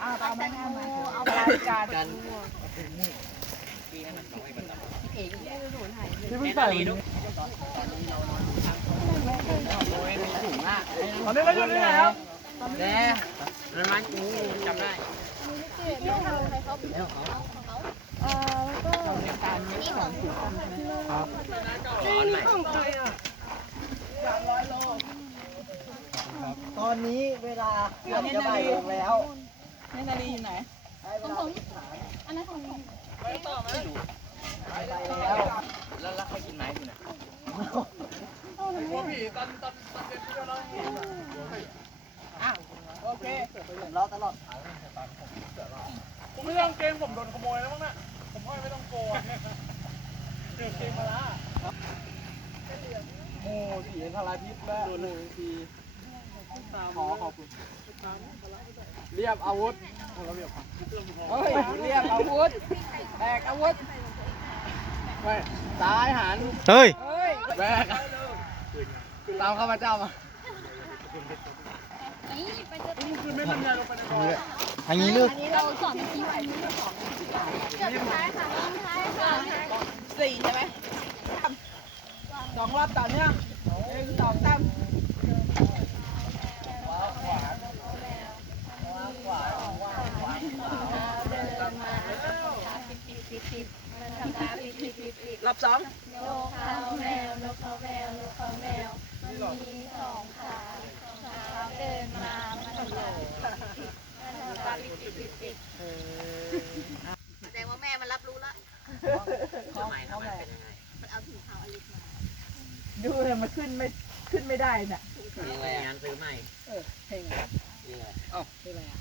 เอาเอาไปเอาไปการกันที่เพิ่งใส่วันนี้ตอนนี้เราอยู่ที่ไหนครับแด่มันมันกูจำได้ร้อนใหม่ ตอนนี้เวลาเกือบจะบ่ายโมงแล้วนี่นาลีอยู่ไหนได้เวลาอันนั้นของไปแล้ว แล้วแล้วใครกินไม้คุณอะโอเคเราตลอดผมไม่ต้องเกงผมโดนขโมยแล้วมั้งน่ะผมห้อยไม่ต้องโกงเจอเกงมาละ สีทลายพิษแล้วหนึ่งทีขอขอบคุณเรียบอาวุธเราเรียบเฮ้ยเรียบอาวุธแบกอาวุธไปซ้ายหันเฮ้ยเฮ้ยแบกตามข้าพเจ้ามาไอ้ไปเจอคือไม่ทันใจลงไปในบ่ออันนี้ลึกอันนี้เราสอนเมื่อกี้วันนี้เราสอนเกือบสุดท้ายค่ะรอบสุดท้ายค่ะสี่ใช่ไหมสองรอบต่อเนื่องห นึ่งสองสามรอบสองนกเขาแมวนกเขาแมวนกเขาแมวมันมีสองขาสองขาเดินมามันทำขามันทำขาปิดปิดปิดปิดแสดงว่าแม่มันรับรู้ละทำไมทำไมเป็นยังไงมันเอาถุงเท้าอลิสมา ดูเลยมันขึ้นไม่ขึ้นไม่ได้น่ะยังไงงานซื้อใหม่ เออเพลงอะไรยังไงเอ้าเพลงอะไรอะ